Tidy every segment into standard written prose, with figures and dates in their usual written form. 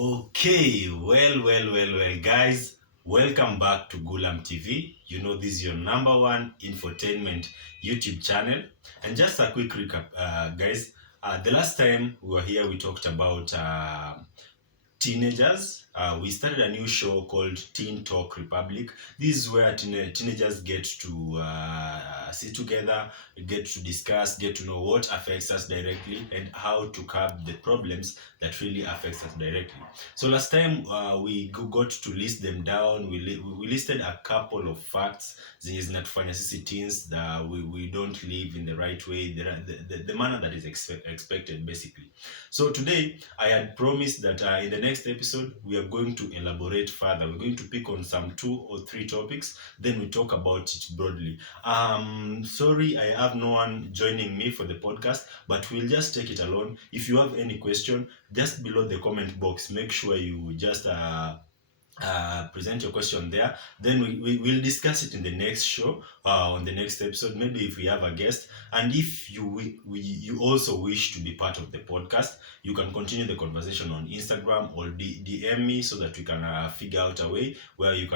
Okay, well, guys. Welcome back to Gulam TV. You know, this is your number one infotainment YouTube channel. And just a quick recap, guys. The last time we were here, we talked about teenagers. We started a new show called Teen Talk Republic. This is where teenagers get to sit together, get to discuss, get to know what affects us directly and how to curb the problems that really affects us directly. So last time we got to list them down. We listed a couple of facts zenye zinatufanya sisi teens that we don't live in the right way, the manner that is expected basically. So today I had promised that in the next episode we are going to elaborate further. We're going to pick on some 2 or 3 topics, then we talk about it broadly. Sorry, I have no one joining me for the podcast, but we'll just take it alone. If you have any question, just below the comment box, make sure you just present your question there. Then we'll discuss it in the next show, on the next episode, maybe if we have a guest. And if you also wish to be part of the podcast, you can continue the conversation on Instagram or DM me so that we can figure out a way where we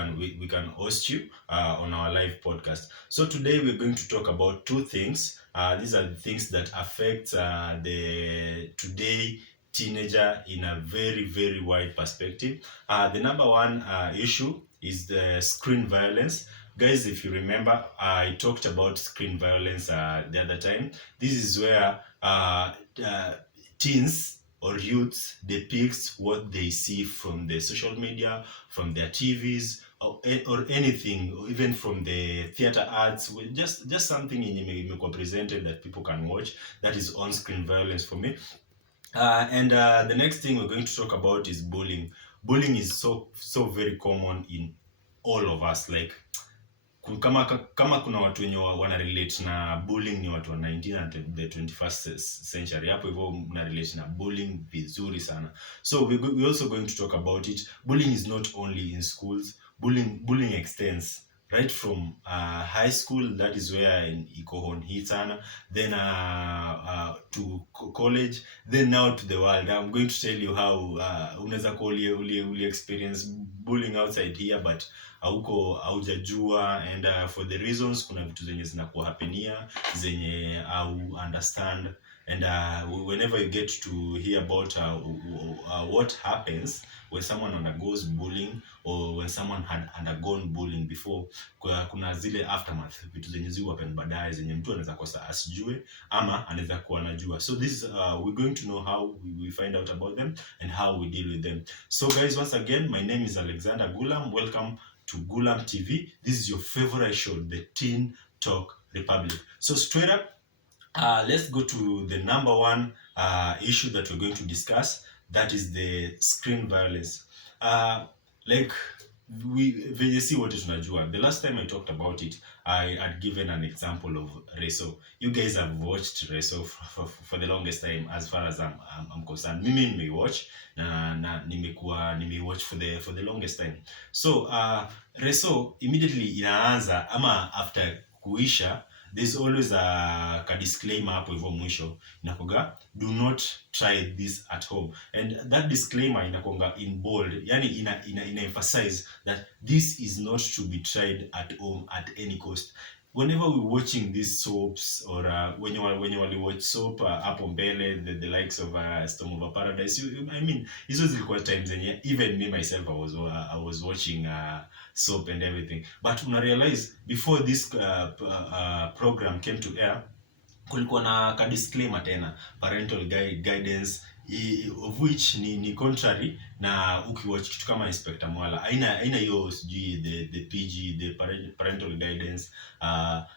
can host you on our live podcast. So today we're going to talk about 2 things. These are the things that affect the today teenager in a very wide perspective. The number one issue is the screen violence. Guys, if you remember, I talked about screen violence the other time. This is where teens or youths depicts what they see from the social media, from their TVs, or anything, or even from the theater arts, just something in presented that people can watch. That is on-screen violence for me. And the next thing we're going to talk about is bullying. Bullying is so very common in all of us. Like kama kuna watu wenye wana relate na bullying ni watu wa 19 and the 21st century. Hapo hivyo mna relate na bullying vizuri sana. So we're also going to talk about it. Bullying is not only in schools. Bullying extends right from high school, that is where iko on hii sana, then to college, then now to the world. I'm going to tell you how unaweza kuwa uli experience bullying outside here but hauko haujajua, and for the reasons kuna vitu zenye zinakuwa hapenia zenye au understand, and whenever you get to hear about what happens when someone undergoes bullying or when someone had undergone bullying before, kuna zile aftermath, vitu zenye happen baadaye zenye mtu anaweza kosa asijue ama anaweza kuwa anajua. So this is we're going to know how we find out about them and how we deal with them. So guys, once again, my name is Alexander Gulam. Welcome to Gulam TV. This is your favorite show, the Teen Talk Republic. So straight up, let's go to the number one issue that we're going to discuss. That is the screen violence. Like we see what is tunajua. The last time I talked about it, I had given an example of Reso. You guys have watched Reso for the longest time, as far as I'm concerned. Mimi nimewatch na nimewatch for the longest time. So Reso immediately inaanza ama after kuisha, there's always a disclaimer hapo hivyo mwisho inakoga, do not try this at home, and that disclaimer inakonga in bold, yani ina emphasize that this is not to be tried at home at any cost. Whenever we're watching these soaps or when you watch soap hapo mbele, the likes of Storm of Paradise, I mean hizo zilikuwa times zenye even me myself I was watching soap and everything, but una realize before this program came to air, kulikuwa na ka disclaimer tena, parental guidance, of which ni contrary na ukiwatch kitu kama Inspector Mwala aina hiyo sijui the PG, the parental guidance,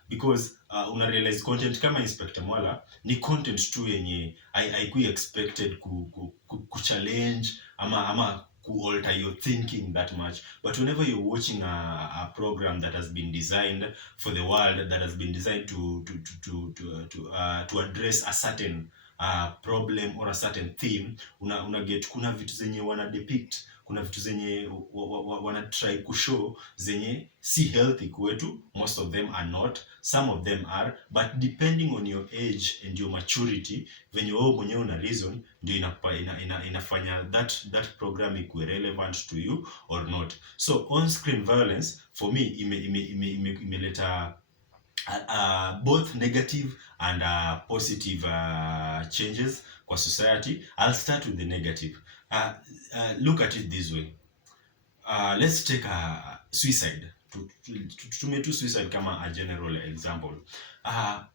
because una realize content kama Inspector Mwala ni content tu yenye haikuwa expected ku challenge ama alter your thinking that much. But whenever you're watching a program that has been designed for the world, that has been designed to address a certain problem or a certain theme, una get kuna vitu zenye wana depict, kuna vitu zenye wana try kushow zenye si healthy kwetu. Most of them are not, some of them are, but depending on your age and your maturity, venye wewe mwenyewe una reason, ndio inafanya that program ikuwe relevant to you or not. So on screen violence for me imeleta both negative and positive changes kwa society. I'll start with the negative. Look at it this way. Let's take suicide. Tutumie tu suicide kama a general example.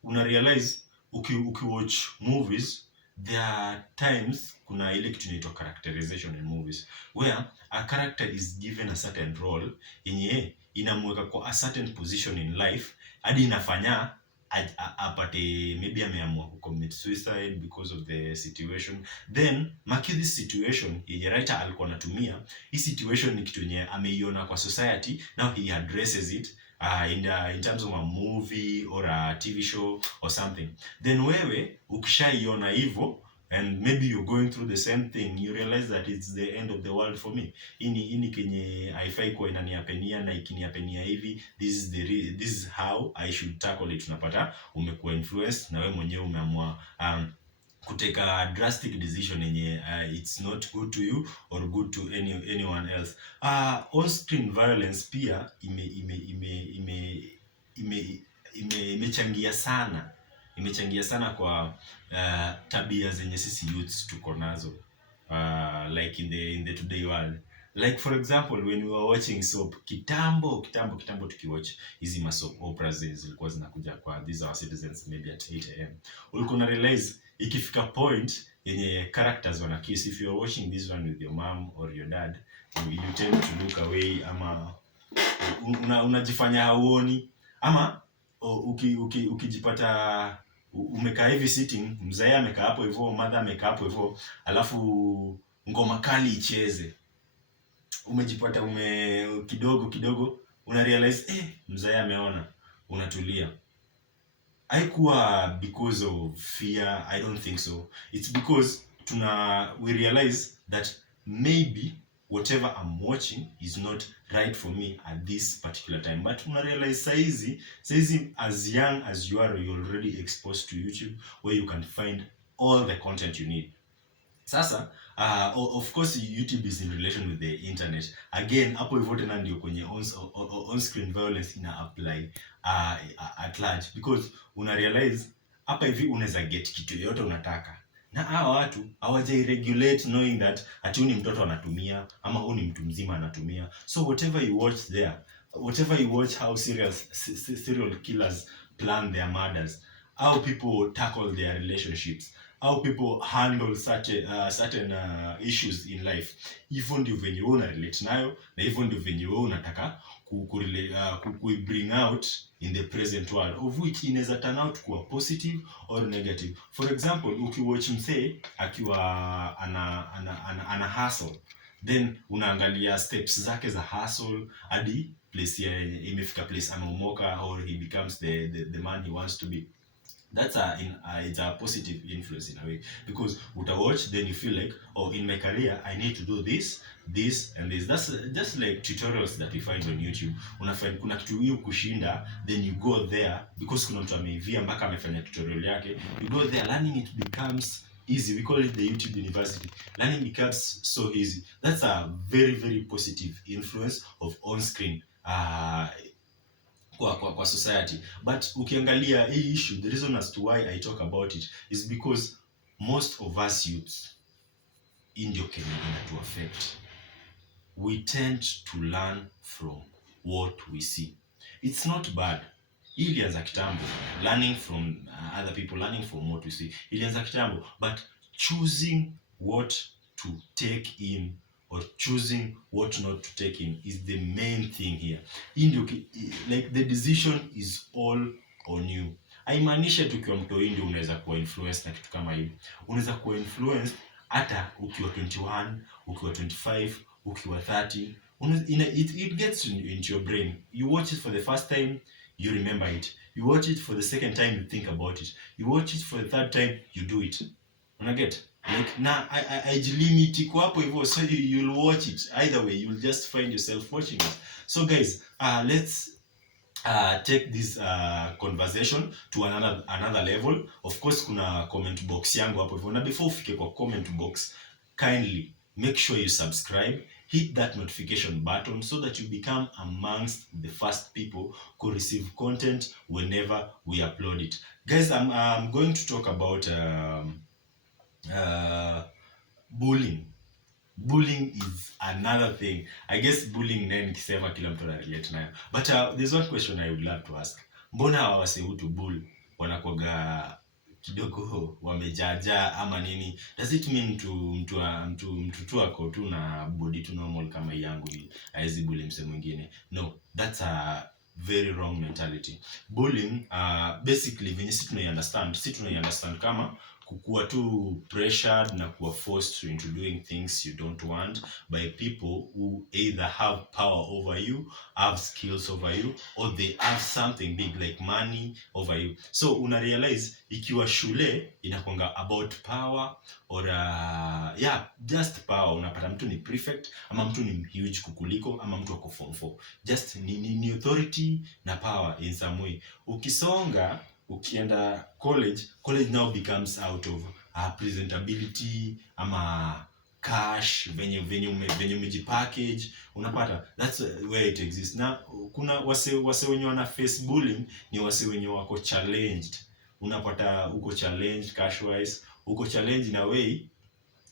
Una realize ukiwatch movies, there are times kuna ile kitu inaitwa characterization in movies where a character is given a certain role yenye inamweka kwa a certain position in life hadi inafanya apate maybe ameamua kucommit suicide because of the situation. Then maki this situation yenye writer alikuwa anatumia, hii situation ni kitu yenye ameiona kwa society, now he addresses it in terms of a movie or a TV show or something. Then wewe ukishaiona hivyo and maybe you're going through the same thing, you realize that it's the end of the world for me. Ini kenye haifai kuwa inaniapenia, na ikiniapenia hivi, this is how I should tackle it. Unapata umekuwa influenced na wewe mwenyewe umeamua kuteka a drastic decision yenye it's not good to you or good to anyone else. On screen violence pia imechangia sana kwa tabia zenye sisi youths tuko nazo, like in the today world. Like for example, when we were watching soap kitambo tukiwatch hizi soap operas zilikuwa zinakuja kwa These Our Citizens maybe at 8 am, ulikuwa na realize ikifika point yenye characters wana kiss, if you are watching this one with your mom or your dad, you tend to look away, ama unajifanya hauoni, ama ukijipata umekaa hivi sitting, mzee amekaa hapo hivyo, mother amekaa hapo hivyo, alafu ngoma kali icheze, umejipata kidogo una realize mzee ameona, unatulia. Haikuwa because of fear, I don't think so. It's because we realize that maybe whatever I'm watching is not right for me at this particular time. But una realize saizi as young as you are, you're already exposed to YouTube, where you can find all the content you need. Sasa of course YouTube is in relation with the internet. Again, hapo hivyo tena ndio kwenye on screen violence ina apply at large, because una realize hapa hivi unaweza get kitu yote unataka, na hawa watu hawajai regulate knowing that ati ni mtoto anatumia ama huyu ni mtu mzima anatumia. So whatever you watch there, whatever you watch, how serial killers plan their murders, how people tackle their relationships, how people handle certain issues in life, hivyo ndio venye wewe una relate nayo, na hivyo ndio venye wewe unataka ku bring out in the present world, of which inaweza turn out kuwa positive or negative. For example, ukiwatch msee akiwa ana hustle, then unaangalia steps zake za hustle hadi place imefika place ameomoka, or he becomes the man he wants to be. That's it's a positive influence in a way, because watch, then you feel like, oh, in my career I need to do this and this. That's just like tutorials that you find on YouTube. Unafind kuna kitu hiyo kushinda, then you go there because kuna mtu ameivia mpaka amefanya tutorial yake, you go there, learning it becomes easy. We call it the YouTube University. Learning becomes so easy. That's a very, very positive influence of on-screen kwa society. But ukiangalia hii issue, the reason as to why I talk about it is because most of us youths in ndio Kenya to affect. We tend to learn from what we see. It's not bad. Ilianza kitambo, learning from other people, learning from what we see. Ilianza kitambo, but choosing what to take in or choosing what not to take in is the main thing here. Like the decision is all on you. Haimaanishi tukiwa mtoi ndio unaweza kuwa influenced na kitu kama hivi. Unaweza kuwa influenced hata ukiwa 21, ukiwa 25, ukiwa 30. It gets into your brain. You watch it for the first time, you remember it. You watch it for the second time, you think about it. You watch it for the third time, you do it. una get like na aijilimit iko hapo hivyo, so you'll watch it either way, you'll just find yourself watching it. So guys, let's take this conversation to another level. Of course kuna comment box yangu hapo hivyo, na before ufike kwa comment box, kindly make sure you subscribe, hit that notification button so that you become amongst the first people who receive content whenever we upload it. Guys, I'm going to talk about bullying. Bullying is another thing. I guess bullying naye nikisema kila mtu anarelate nayo. But there's one question I would love to ask. Mbona wase hutu bull wanakuwaga kidogo wamejaja ama nini? Does it mean mtu tu ako tu na body tu normal kama yangu haizi bully mse mwingine? No, that's a very wrong mentality. Bullying basically venye si tunai-understand kama kukuwa tu pressured na kuwa forced into doing things you don't want by people who either have power over you, have skills over you, or they have something big like money over you. So una realize ikiwa shule inakuanga about power or just power. Unapata mtu ni prefect ama mtu ni huge kukuliko ama mtu wako form 4, just ni authority na power in some way. Ukisonga ukienda college now becomes out of presentability ama cash, venye umejipackage, unapata that's where it exists. Na kuna wase wenye wana face bullying ni wase wenye wako challenged. Unapata uko challenged cash wise, uko challenged in a way,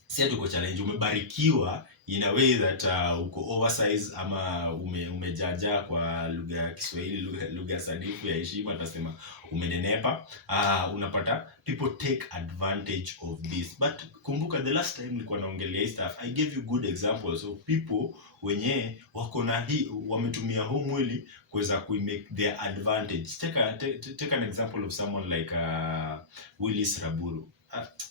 si ati uko challenge, umebarikiwa in a way that uko oversize ama umejaja kwa lugha ya Kiswahili, lugha sanifu ya heshima tunasema umenenepa. Unapata people take advantage of this. But kumbuka the last time nilikuwa naongelea hii stuff, I gave you good examples of people wenye wako na hii wametumia huu mwili kuweza kuimake their advantage. Take an example of someone like Willis Raburu,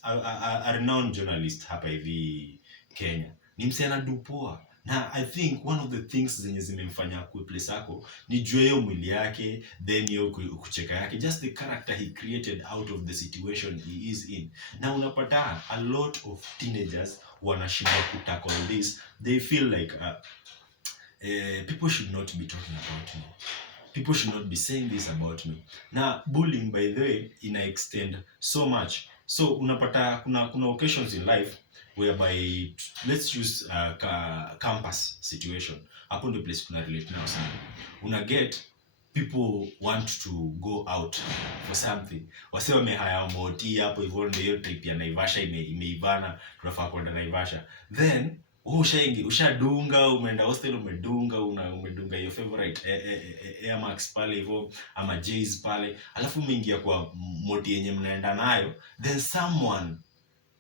a renowned journalist hapa hivi Kenya. Ni mse anadupoa, na I think one of the things zenye zimemfanya kwa place yako ni juu hiyo mwili yake, then hiyo kucheka yake, just the character he created out of the situation he is in. Na unapata a lot of teenagers wanashindwa kutackle this. They feel like people should not be talking about me, people should not be saying this about me. Na bullying by the way ina extend so much. So unapata kuna occasions in life whereby, let's use campus situation. Hapo ndio place kuna relate now sana. Una get people want to go out for something, wase wamehaya moti hapo hivyo, ndio hiyo trip ya Naivasha imeivana, tunafaa kwenda Naivasha. Then ushadunga, umeenda hostel, umedunga your favorite Air Max pale hivyo ama J's pale, alafu umeingia kwa moti yenye mnaenda nayo, then someone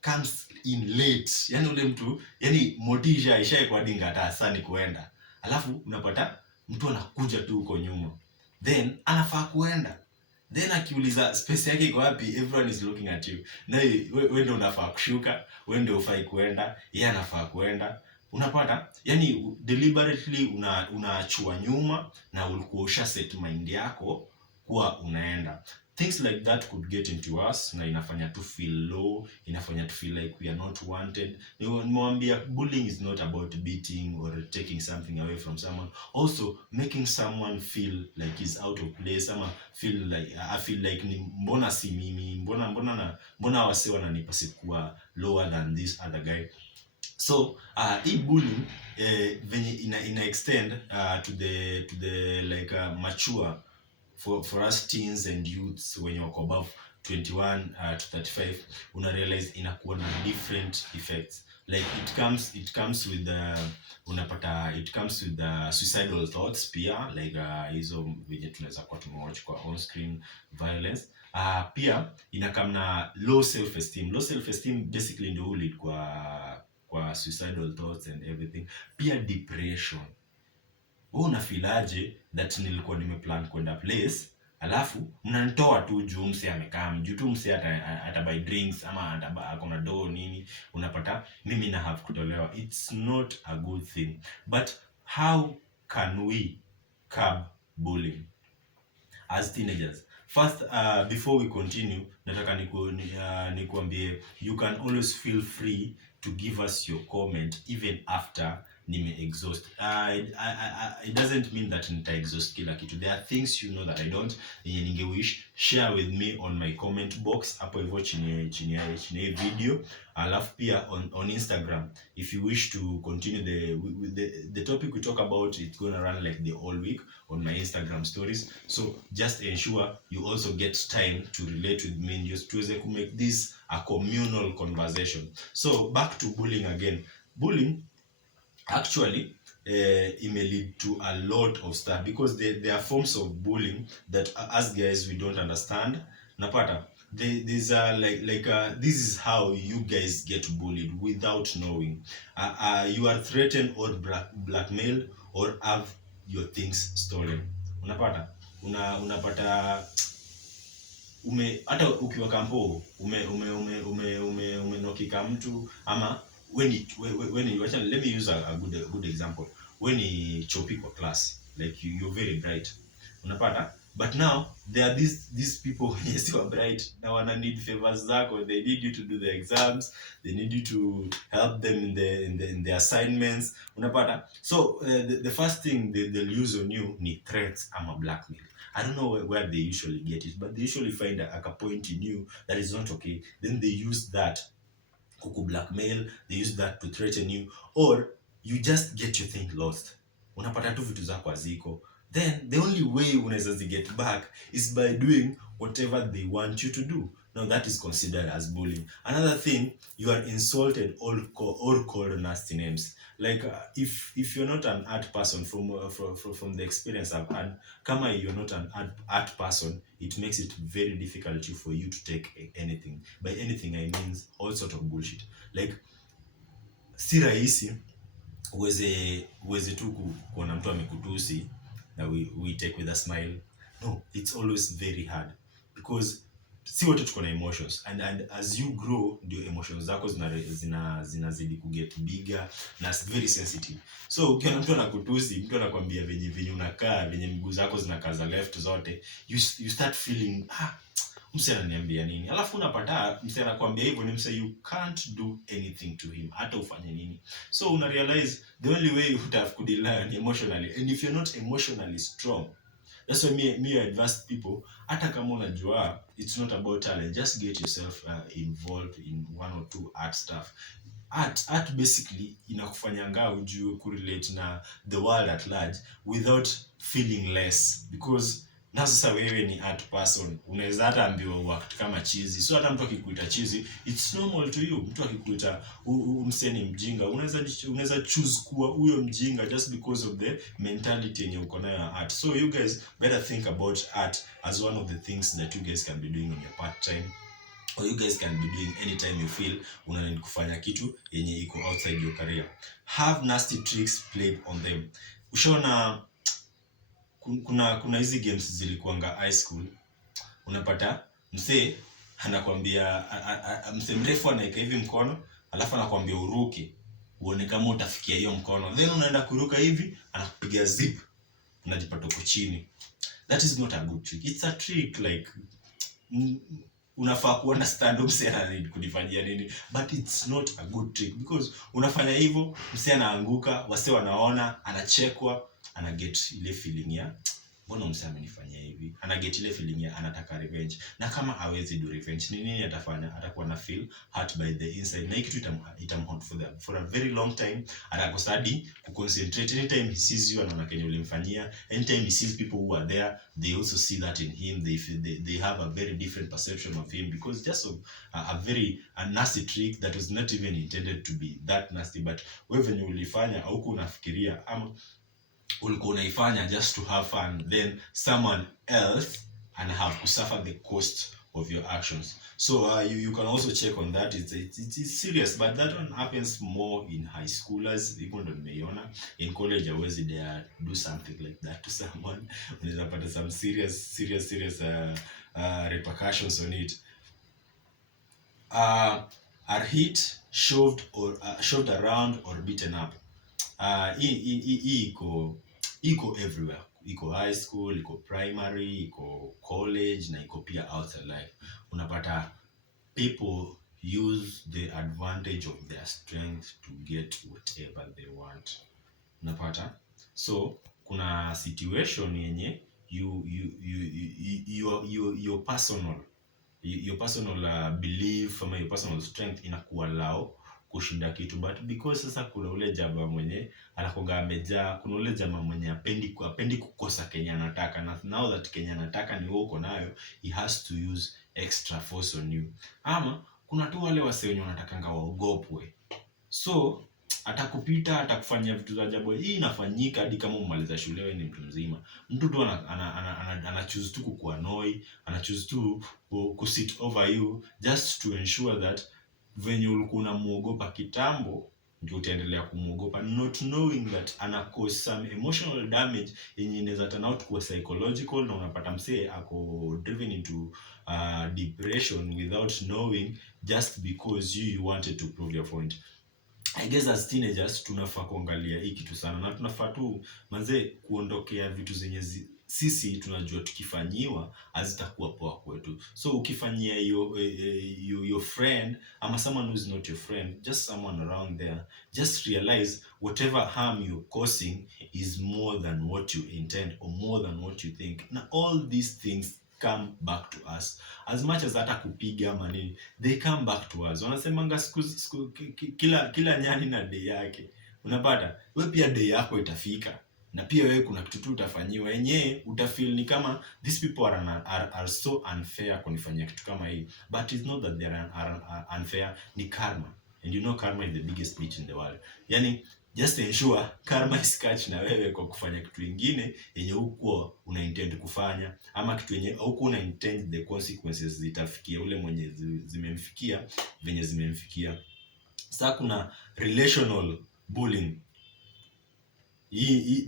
comes in late. Yani ule mtu, yani motisha ishaekwa dinga hata sasa kuenda, alafu unapata mtu anakuja tu huko nyuma, then anafaa kuenda, then akiuliza space yake iko wapi, everyone is looking at you. Na wewe ndio unafaa kushuka, wewe ndio ufai kuenda, yeye anafaa kuenda. Unapata yani deliberately unaachua nyuma na ulikuwa usha set mind yako kuwa unaenda. Things like that could get into us na inafanya to feel low, inafanya to feel like we are not wanted. Nimwambia bullying is not about beating or taking something away from someone. Also making someone feel like he's out of place ama feel like ni mbona si mimi, mbona wase wananipasi kuwa lower than this other guy. So hii bullying venye ina extend to the like mature for us teens and youths wenye wako above 21 to 35, una realize inakuwa na different effects. Like it comes with unapata it comes with suicidal thoughts pia, like hizo venye tunaweza kuwa tumewatch kwa on screen violence. Pia inakam na low self esteem basically ndio lead kwa suicidal thoughts and everything. Pia depression. Wewe unafilaje that nilikuwa nimeplan kwenda place, alafu mnanitoa tu juu mse amekaa, juu tu mse atabuy drinks ama akona do nini, unapata mimi na have kutolewa. It's not a good thing. But how can we curb bullying as teenagers? First, before we continue, nataka nikuambie you can always feel free to give us your comment even after nime exhaust. It doesn't mean that nita exhaust kila kitu. There are things you know that I don't, yenye ninge wish share with me on my comment box hapo hivyo chini ya video. Alafu pia on Instagram, if you wish to continue the topic we talk about, it's gonna run like the whole week on my Instagram stories. So just ensure you also get time to relate with me, just to make this a communal conversation. So back to bullying again. Bullying actually it may lead to a lot of stuff, because there are forms of bullying that as guys we don't understand. Napata these are this is how you guys get bullied without knowing. You are threatened or blackmailed or have your things stolen. Unapata unapata hata ukiwa kampo umenokika mtu, ama when let me use a good example. When you chopi kwa class, like you're very bright, unapata, but now there are these people yes you are bright now, wana need favors zako. They need you to do the exams, they need you to help them in the assignments, unapata. So the first thing they'll use on you ni threats ama blackmail. I don't know where they usually get it, but they usually find a point in you that is not okay. Then they use that to blackmail, they use that to threaten you, or you just get your thing lost. Unapata tu vitu zako haziko. Then the only way unaweza get back is by doing whatever they want you to do. Now that is considered as bullying. Another thing, you are insulted or called nasty names. Like if you're not an art person, from the experience I've had, kama you're not an art person, it makes it very difficult for you to take anything. By anything I mean all sort of bullshit. Like si rahisi uweze tu kuona mtu amekutusi na we take with a smile. No, it's always very hard, because si wote tuko na emotions, and as you grow ndio emotions zako zinazidi kuget bigger na very sensitive. So ukiona mtu anakutusi, mtu anakuambia venye unakaa, venye miguu zako zinakaa za left zote, you start feeling mse ananiambia nini, alafu unapata mse anakuambia hivyo, ni mse you can't do anything to him, hata ufanye nini. So una realize the only way you have to deal emotionally, and if you're not emotionally strong, that's why me advise people, hata kama unajua it's not about talent, just get yourself involved in one or two art stuff. Art basically inakufanyanga ujue kurelate na the world at large without feeling less, because na sasa wewe ni art person, unaweza hata ambiwa work kama chizi. So hata mtu akikuita chizi, it's normal to you. Mtu akikuita mseni mjinga, unaweza choose kuwa huyo mjinga just because of the mentality yenye uko nayo art. So you guys better think about art as one of the things that you guys can be doing on your part time, or you guys can be doing anytime you feel unanid kufanya kitu yenye iko outside your career. Have nasty tricks played on them. Ushaona kuna hizi games zilikuanga high school, unapata mse anakuambia mse mrefu anaika hivi mkono, alafu anakuambia uruke uone kama utafikia hiyo mkono, then unaenda kuruka hivi, anakupiga zip, unajipata uko chini. That is not a good trick. It's a trick like unafaa kuunderstand mse ananid kunifanyia nini, but it's not a good trick, because unafanya hivyo mse anaanguka, wase wanaona, anachekwa, ana get ile feeling ya mbona mse amenifanyia hivi, ana get ile feeling ya anataka revenge. Na kama hawezi do revenge, nini atafanya? Atakuwa na feel hurt by the inside, na hiki kitu itamhaunt for a very long time. Atakosadi kuconcentrate. Anytime he sees you, anaona kenye ulimfanyia. Anytime he sees people who are there, they also see that in him. They have a very different perception of him, because just a very nasty trick that was not even intended to be that nasty, but wewe venye ulifanya huko unafikiria ama ulikuwa unaifanya just to have fun, then someone else and have to suffer the cost of your actions. So you can also check on that. It's serious, but that one happens more in high schoolers. Even don't meiona in college, always they do something like that to someone, unaweza pata some serious repercussions on it. Are hit, shoved around or beaten up. Iko everywhere. iko high school, iko primary, iko college na iko pia outside life. Unapata people use the advantage of their strength to get whatever they want. Unapata, so kuna situation yenye your personal belief ama your personal strength inakuwa lao kushinda kitu, but because sasa kuna ule jamaa mwenye anakonga amejaa, kuna ule jamaa mwenye apendi kukosa Kenya anataka, na now that Kenya anataka ni wewe uko nayo, he has to use extra force on you. Ama kuna tu wale wase wenye wanatakanga waogopwe, so atakupita, atakufanyia vitu za ajabu. Hii inafanyika hadi kama umaliza shule, wewe ni mtu mzima, mtu tu ana choose tu kukuannoy, ana choose tu sit over you just to ensure that venye ulikuwa unamuogopa kitambo ndio utaendelea kumuogopa, not knowing that ana cause some emotional damage yenye inaweza turn out kuwa psychological, na unapata msee ako driven into depression without knowing, just because you wanted to prove your point. I guess as teenagers tunafaa kuangalia hii kitu sana, na tunafaa tu manze kuondokea vitu zenye sisi tunajua tukifanyiwa hazitakuwa poa kwetu. So ukifanyia your friend ama someone who is not your friend, just someone around there, just realize whatever harm you're causing is more than what you intend or more than what you think. Na all these things come back to us as much as hata kupiga manini, they come back to us. Wanasemanga kila nyani na day yake. Unapata wewe pia day yako itafika, na pia wewe kuna kitu tu utafanyiwa yenyewe utafeel ni kama these people are so unfair kunifanyia kitu kama hii, but it's not that they are unfair, ni karma. And you know karma is the biggest bitch in the world. Yani just ensure karma is catch na wewe kwa kufanya kitu kingine yenye huko una intend kufanya, ama kitu yenye huko una intend the consequences zitafikia ule mwenye zimemfikia venye zimemfikia. Sasa kuna relational bullying.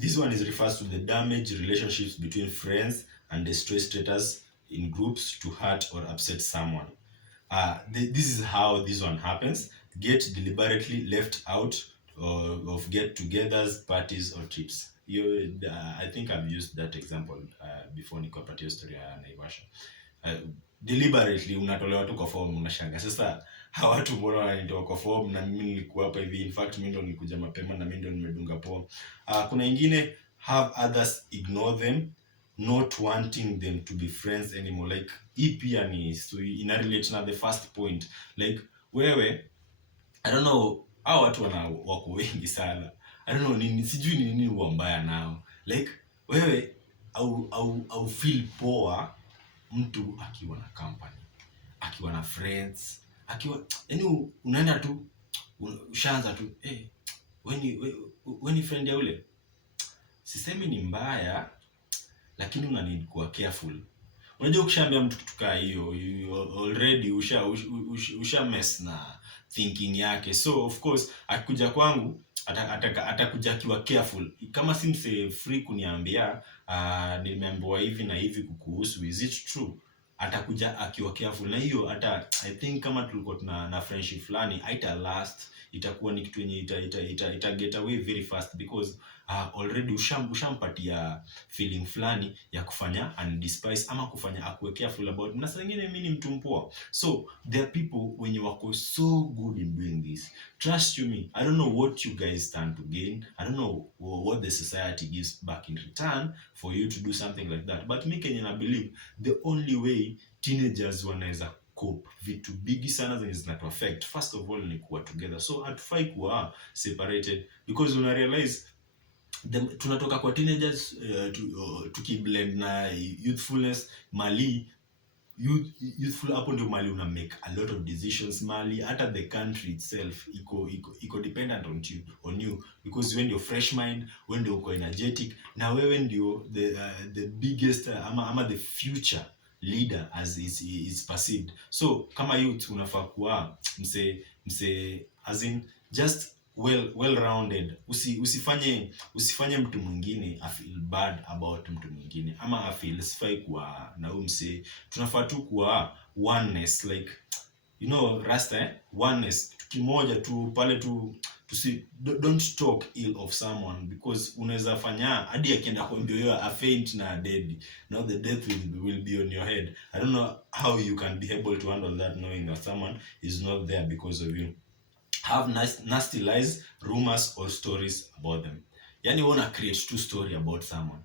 This one is refers to the damaged relationships between friends and the stress status in groups to hurt or upset someone. This is how this one happens. Get deliberately left out of get-togethers, parties or trips. I think I've used that example before nikapatia story ya Naivasha. Deliberately unatolewa tu kwa form, unashanga sasa hawa watu mbona wananitoa kwa form na mimi nilikuwa hapa hivi, in fact mimi ndo nilikuja mapema na mimi ndo nimedunga poa. Kuna ingine, have others ignore them, not wanting them to be friends anymore. Like hii pia ni so ina relate na the first point. Like wewe, I don't know, hao watu wako wengi sana, I don't know nini, sijui ni nini huwa mbaya nao. Like wewe au feel poa mtu akiwa na company, akiwa na friends, akiwa yani unaenda tu ushaanza tu when friend ya ule, sisemi ni mbaya, lakini una need kuwa careful. Unajua ukishaambia mtu kitu kaa hiyo, already usha mess na thinking yake. So of course akikuja kwangu atakuja akiwa careful. Kama si mse free kuniambia nimeambiwa hivi na hivi kukuhusu, is it true, atakuja akiwa careful. Na hiyo hata I think kama tulikuwa na friendship fulani haita last, itakuwa ni kitu yenye ita get away very fast, because already ushampatia feeling fulani ya kufanya and despise ama kufanya akuwe careful about. Na saa nyingine mimi ni mtu mpoa, so there are people wenye wako so good in doing this. Trust you me, I don't know what you guys stand to gain, I don't know what the society gives back in return for you to do something like that, but me Kenya na believe the only way teenagers wanaweza cope vitu bigi sana zenye zinatu affect, first of all ni kuwa together. So hatufai kuwa separated, because una realize tunatoka kwa teenagers tukiblend na youthfulness, mali youthful, hapo ndio mali una make a lot of decisions, mali hata the country itself iko dependent on you, because when you're fresh mind, when you're energetic, na wewe ndio the biggest ama the future leader as is perceived. So kama youth unafaa kuwa mse as in just well rounded. Usifanye mtu mwingine I feel bad about mtu mwingine, ama I feel sifai kuwa na mse. Tunafaa tu kuwa oneness, like you know rasta oneness, kimoja tu pale tu don't talk ill of someone, because unaweza fanya hadi akienda kuambia wewe a faint na dead, now the death will be on your head. I don't know how you can be able to handle that, knowing that someone is not there because of you. Have nasty lies, rumors or stories about them. Yani wanna create two story about someone,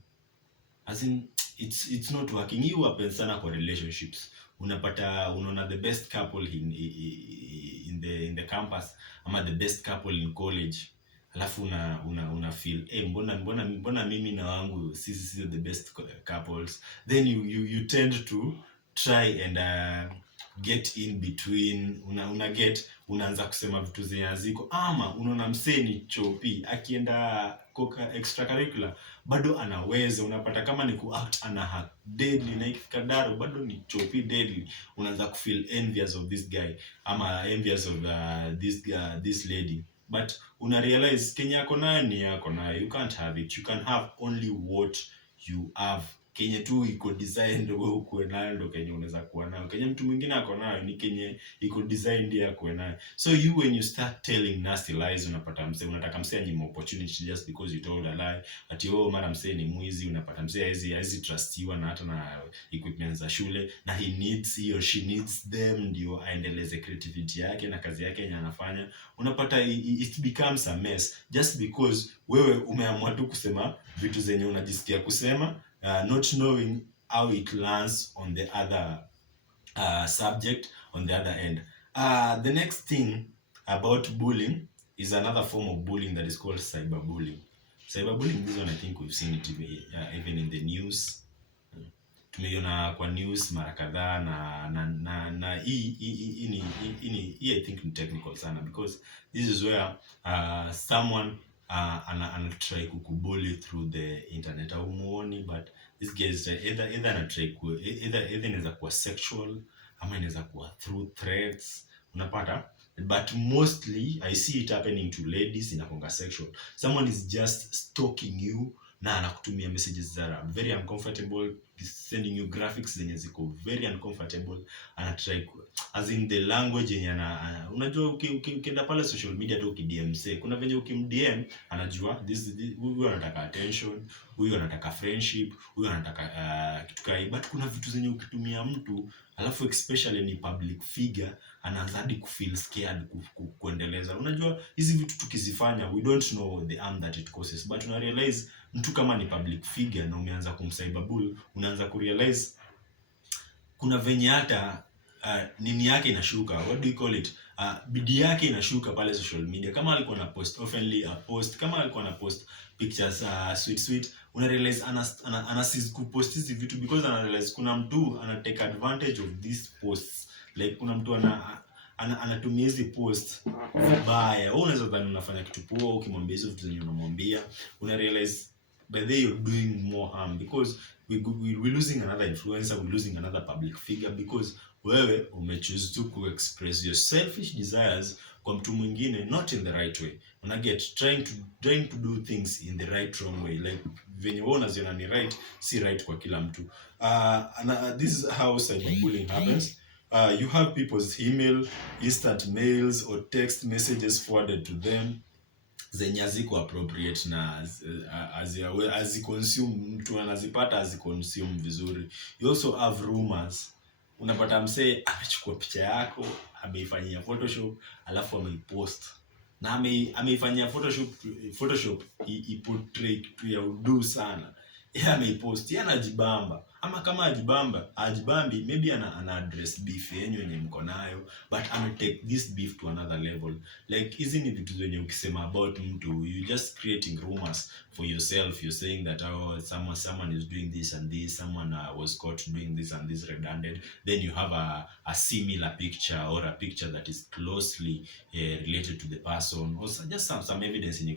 as in it's not working. You happen sana kwa relationships, unapata unaona the best couple in the campus, ama the best couple in college, alafu una feel mbona mimi na wangu sisi the best couples, then you tend to try and get in between, unaanza kusema vitu zenye haziko, ama unaona msee ni chopi akienda extracurricular bado anaweza, unapata kama ni kuact ana deadly, na ikifika daro bado ni chopi deadly, unaanza kufeel envious of this guy ama envious of this lady, but una realize Kenya yako nayo ni yako nayo, you can't have it, you can have only what you have. Kenye tu iko designed wewe ukuwe nayo ndo kenye unaweza kuwa nayo, kenye mtu mwingine ako nayo ni kenye iko designed yeye akuwe nayo. So you when you start telling nasty lies, unapata msee, unataka msee anyime opportunity just because you told a lie, ati mara msee ni mwizi, unapata msee hizi trustiwa na hata na equipment za shule, na he or she needs them ndio aendeleze creativity yake na kazi yake yenye anafanya. Unapata it becomes a mess just because wewe umeamua tu kusema vitu zenye unajisikia kusema, not knowing how it lands on the other subject, on the other end. The next thing about bullying is another form of bullying that is called cyberbullying. Cyberbullying, this one I think we've seen it even in the news. Tumeiona kwa news mara kadhaa, na hii I think ni technical sana, because this is where someone ana try kukubully through the internet, au muoni, but this guys either ana try either inaweza kuwa sexual ama inaweza kuwa through threats, unapata, but mostly I see it happening to ladies, inakonga sexual. Someone is just stalking you na anakutumia messages that are very uncomfortable, sending you graphics zenye ziko very uncomfortable, ana try as in the language yenye unajua ukienda pale social media tu ukidm say, kuna venye ukimdm anajua huyu anataka attention, huyu anataka friendship, huyu anataka kitu kai, but kuna vitu zenye ukitumia mtu alafu especially ni public figure, anaanza hadi kufeel scared kuendeleza. Unajua hizi vitu tukizifanya we don't know the harm that it causes, but una realize mtu kama ni public figure na umeanza kumcyberbully, unaanza kurealize kuna venye hata nini yake inashuka, what do you call it, bidii yake inashuka pale social media. Kama alikuwa na post oftenly kama alikuwa na post pictures sweet, una realize ana kupost hizi vitu because ana realize kuna mtu ana take advantage of these posts, like kuna mtu anatumia hizi post vibaya. Wewe unaweza dhani unafanya kitu poa ukimwambia hizo vitu zenye unamwambia, una realize by the way you're doing more harm, because we're losing another influencer, we're losing another public figure, because wewe umechoose to express your selfish desires kwa mtu mwingine, not in the right way. Una get trying to do things in the right wrong way, like venye wewe unaziona ni right, si right kwa kila mtu. This is how cyberbullying happens. You have people's email, instant mails or text messages forwarded to them zenye haziko appropriate na consume, mtu anazipata consume vizuri. You also have rumors. Unapata msee amechukua picha yako, ameifanyia photoshop, alafu ameipost, na ameifanyia photoshop iportray kitu ya udu sana, yeye ameipost, yeye anajibamba, ama kama ajibambi maybe ana address beef yenye mko nayo, but ame take this beef to another level. Like hizi ni vitu zenye ukisema about mtu, you just creating rumors for yourself. You're saying that someone is doing this and this, someone was caught doing this and this red-handed, then you have a similar picture or a picture that is closely related to the person, or just some evidence in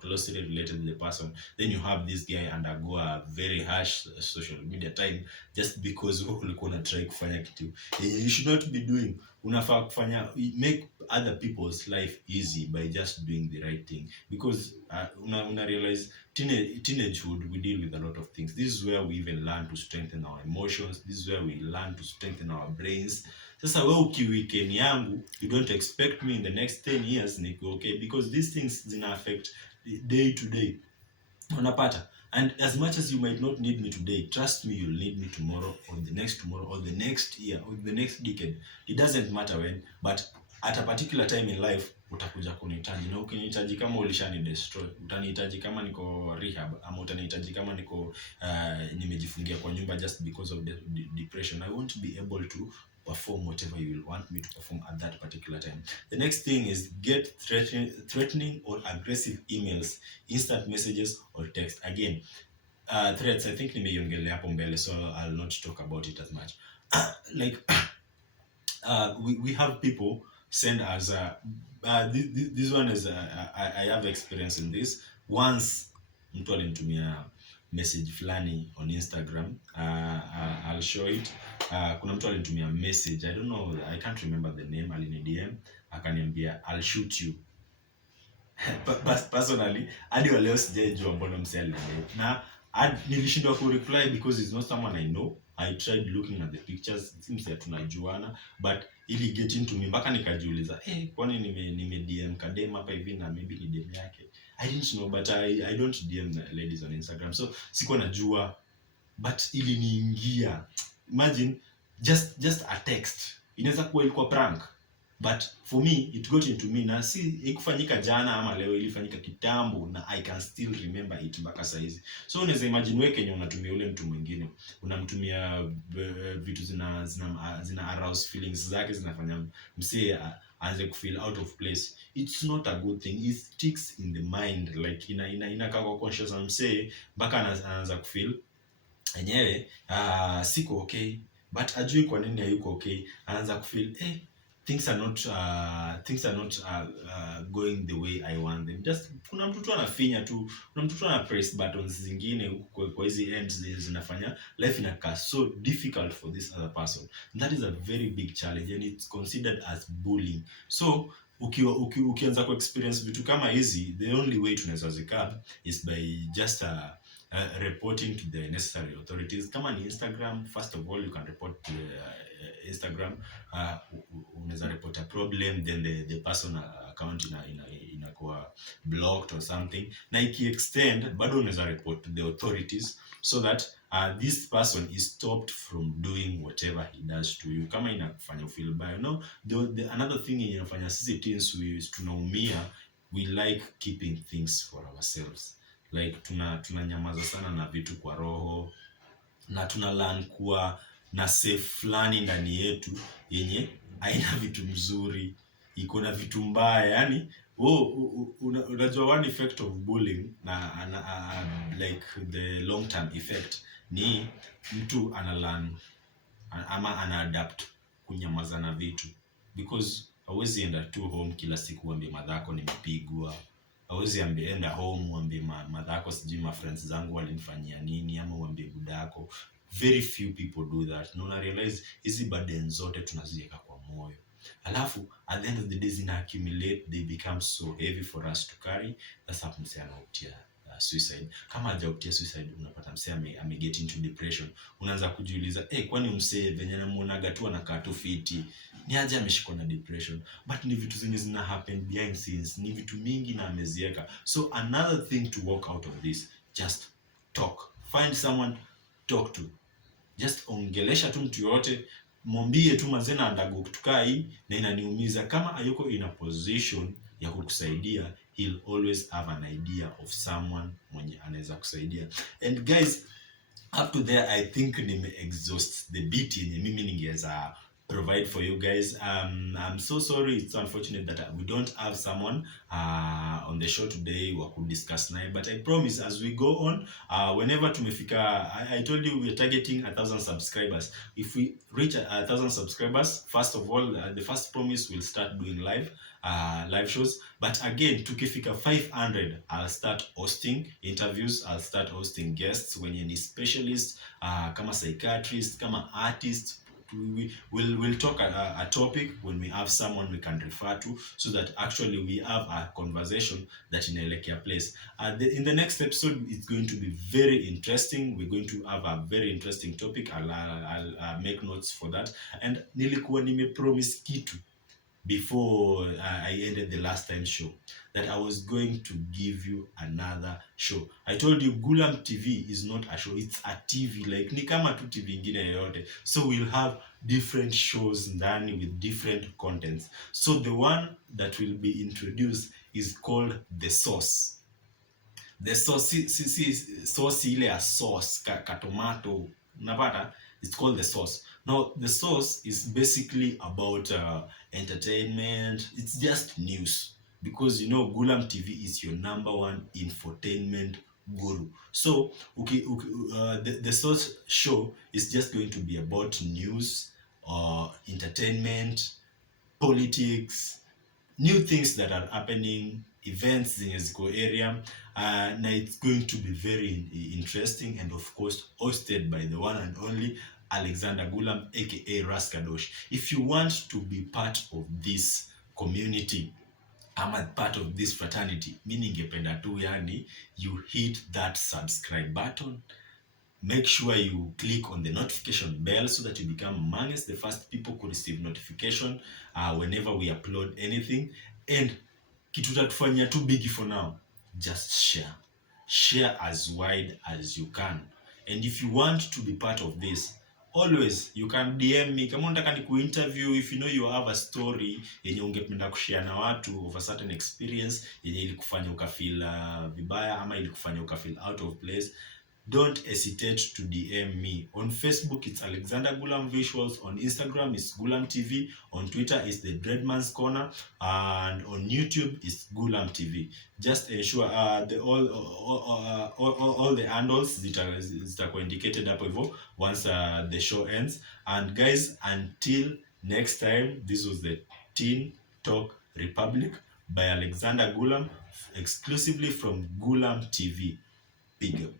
closely related to the person, then you have this guy undergo a very harsh social media time just because ulikuwa una try kufanya kitu you should not be doing. Unafaa kufanya make other people's life easy by just doing the right thing, because una realize teenagehood we deal with a lot of things. This is where we even learn to strengthen our emotions. This is where we learn to strengthen our brains. Sasa wewe ukiweekend yangu, you don't expect me in the next 10 years niko okay, because these things zina affect day to day, unapata. And as much as you might not need me today, trust me, you'll need me tomorrow or the next tomorrow or the next year or the next decade. It doesn't matter when, but at a particular time in life utakuja kunihitaji, na ukinihitaji kama ulishani destroy, utanihitaji kama niko rehab, ama utanihitaji kama niko nimejifungia kwa nyumba just because of depression. I won't be able to perform whatever you will want me to perform at that particular time. The next thing is get threatening or aggressive emails, instant messages or text. Again, threats, I think nimeiongelea hapo mbele, so I'll not talk about it as much. Like we have people send us this one is I have experience in this. Once mtu alinitumia message fulani on Instagram, I'll show it. Kuna mtu alinitumia message, I don't know, I can't remember the name, alini DM akaniambia I'll shoot you. Personally hadi wa leo sijajua mbona msee aliniambia, na nilishindwa ku reply because it's not someone I know. I tried looking at the pictures, it seems that tunajuana, but ili get into me mpaka nikajiuliza kwani nime DM kadem hapa hivi na maybe ni DM yake. I didn't know, but I don't DM ladies on Instagram, so sikuwa najua, but ili niingia. Imagine just a text, inaweza kuwa ilikuwa prank, but for me it got into me, na si ikufanyika jana ama leo, ilifanyika kitambo na I can still remember it mpaka saizi. So unaweza imagine wewe Kenya unatumia ule mtu mwingine, unamtumia vitu zina arouse feelings zake, zinafanya msee aanze kufeel out of place. It's not a good thing, it sticks in the mind, like inakaa kwa conscious na msee mpaka anaanza kufeel enyewe siko okay, but ajui kwa nini hayuko okay. Anaanza kufeel things are not going the way I want them. Just kuna mtu tu anafinya tu, kuna mtu tu ana press buttons zingine kwa hizi ends zinafanya life inakaa so difficult for this other person. And that is a very big challenge, and it's considered as bullying. So ukianza ku experience vitu kama hizi, the only way tunaweza zikab is by just reporting to the necessary authorities. Kama ni Instagram, first of all you can report to Instagram. Unaweza report a problem, then the person account inakuwa blocked or something, na extend bado unaweza report to the authorities, so that this person is stopped from doing whatever he does to you. Kama inafanya feel bad, no, another thing inafanya sisi teens tunaumia, we like keeping things for ourselves, like tunanyamaza sana na vitu kwa roho, na tuna learn kuwa na safe fulani ndani yetu yenye haina vitu mzuri, iko na vitu mbaya. Yani unajua one effect of bullying na like the long term effect ni mtu ana learn ama ana adapt kunyamaza na vitu, because hauwezi enda tu home kila siku uambie madhako nimepigwa, hauwezi enda home uambie madhako sijui ma friends zangu walinifanyia nini, ama uambie budako. Very few people do that. Na realize hizi burden zote tunaziweka kwa moyo, alafu at the end of the day zina accumulate, they become so heavy for us to carry. That's how msee anaoptia suicide. Kama hajaoptia suicide, unapata msee ame get into depression. Unaanza kujiuliza kwani msee venye namuonaga tu anakaa tu fiti, ni aje ameshikwa na depression? But ni vitu zenye zina happen behind scenes, ni vitu mingi na amezieka. So another thing to walk out of this, just talk. Find someone talk to. Just ongelesha tu mtu yote, mwambie tu mazena andago kutukaa hii na inaniumiza. Kama hayuko in a position ya kukusaidia, he'll always have an idea of someone mwenye anaweza kusaidia. And guys, up to there I think nime exhaust the bit yenye mimi ningeweza provide for you guys. I'm so sorry, it's unfortunate that we don't have someone on the show today who could discuss naye, but I promise as we go on, whenever tumefika, I told you we're targeting 1,000 subscribers. If we reach 1,000 subscribers, first of all, the first promise, we'll start doing live shows. But again, tukifika 500, I'll start hosting interviews, I'll start hosting guests wenye ni specialists, kama psychiatrist, kama artist, we'll talk a topic when we have someone we can refer to, so that actually we have a conversation that inaelekea place. In the next episode, it's going to be very interesting. We're going to have a very interesting topic. I'll make notes for that. And nilikuwa nimepromise kitu before I ended the last time show, that I was going to give you another show. I told you Gulam TV is not a show, it's a TV, like ni kama tu TV ingine yoyote. So we'll have different shows ndani with different contents. So the one that will be introduced is called The Sauce. The sauce, sauce ile ya sauce ka tomato, unapata, it's called The Sauce. Now the Sauce is basically about entertainment. It's just news, because you know Gulam TV is your number one infotainment guru. So the Sauce show is just going to be about news, entertainment, politics, new things that are happening, events zenye ziko area, na it's going to be very interesting, and of course hosted by the one and only Alexander Gulam, aka Raskadosh. If you want to be part of this community, I'm a part of this fraternity, meaning ningependa tu yani you hit that subscribe button. Make sure you click on the notification bell so that you become amongst the first people to receive notification whenever we upload anything. And kitu tatufanyia too big for now, just share as wide as you can. And if you want to be part of this, always you can DM me kama unataka interview. If you know you have a story yenye ungependa kushare na watu of a certain experience yenye ilikufanya ukafeel vibaya ama ilikufanya ukafeel out of place, don't hesitate to DM me. On Facebook, it's Alexander Gulam Visuals. On Instagram, it's Gulam TV. On Twitter, it's the Dreadman's Corner. And on YouTube, it's Gulam TV. Just ensure all the handles zitakuwa indicated hapo hivyo once the show ends. And guys, until next time, this was the Teen Talk Republic by Alexander Gulam, exclusively from Gulam TV. Big up.